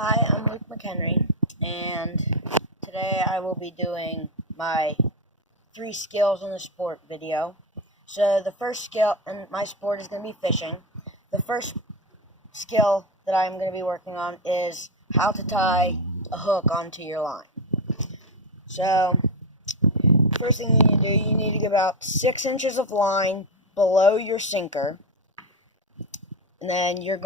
Hi, I'm Luke McHenry, and today I will be doing my 3 skills in the sport video. So the first skill in my sport is going to be fishing. The first skill that I'm going to be working on is how to tie a hook onto your line. So first thing you need to do, you need to get about 6 inches of line below your sinker, and then you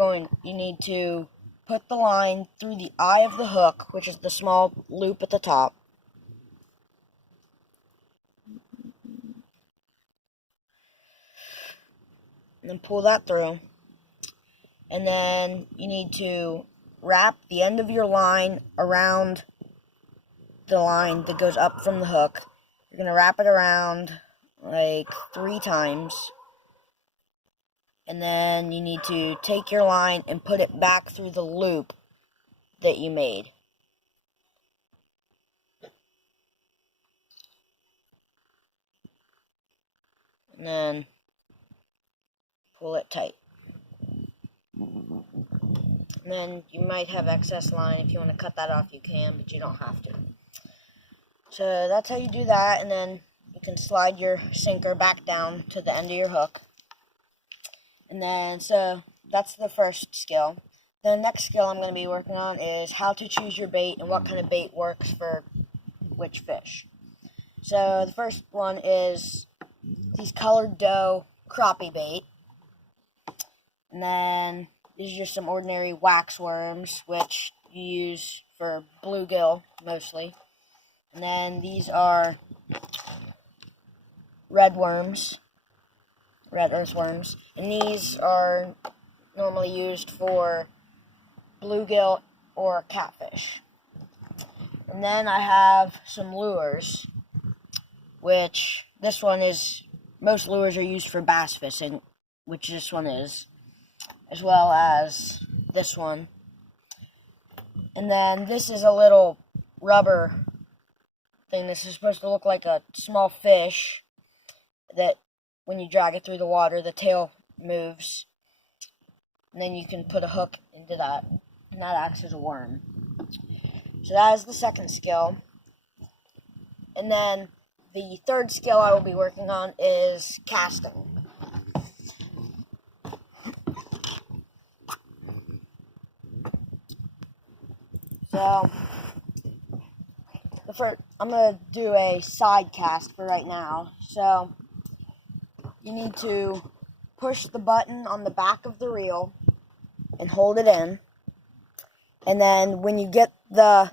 need to put the line through the eye of the hook, which is the small loop at the top. And then pull that through. And then you need to wrap the end of your line around the line that goes up from the hook. You're going to wrap it around like 3 times. And then you need to take your line and put it back through the loop that you made. And then pull it tight. And then you might have excess line. If you want to cut that off, you can, but you don't have to. So that's how you do that, and then you can slide your sinker back down to the end of your hook. And then, so that's the first skill. The next skill I'm going to be working on is how to choose your bait and what kind of bait works for which fish. So the first one is these colored dough crappie bait. And then these are just some ordinary wax worms, which you use for bluegill mostly. And then these are red earthworms. And these are normally used for bluegill or catfish. And then I have some lures, which most lures are used for bass fishing, which this one is, as well as this one. And then this is a little rubber thing. This is supposed to look like a small fish that when you drag it through the water, the tail moves. And then you can put a hook into that, and that acts as a worm. So that is the second skill. And then the third skill I will be working on is casting. So I'm going to do a side cast for right now. So you need to push the button on the back of the reel and hold it in. And then when you get the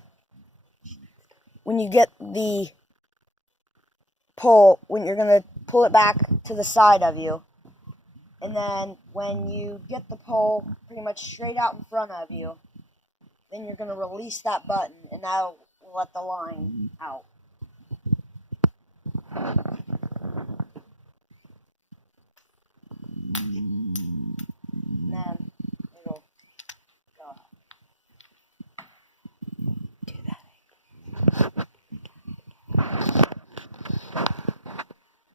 pull, when you're going to pull it back to the side of you, and then when you get the pole pretty much straight out in front of you, then you're going to release that button, and that'll let the line out. And then it'll go out. Do that.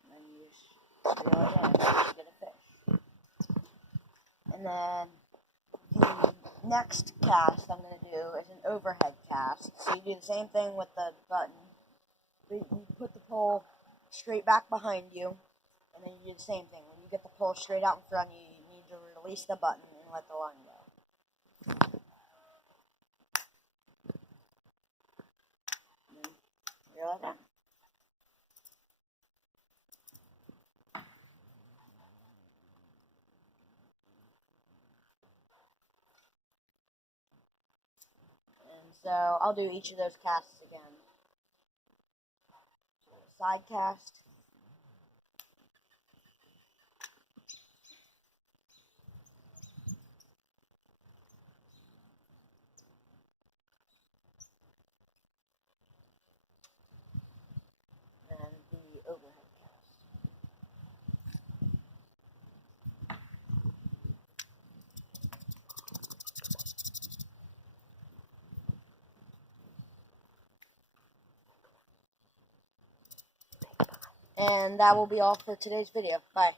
And then you just reel it in to get a fish. And then the next cast I'm going to do is an overhead cast. So you do the same thing with the button. You put the pole straight back behind you, and then you do the same thing. When you get the pole straight out in front of you, you need to release the button and let the line go. And then reel it in. And so I'll do each of those casts again. So side cast. And the overhead cast. And that will be all for today's video. Bye.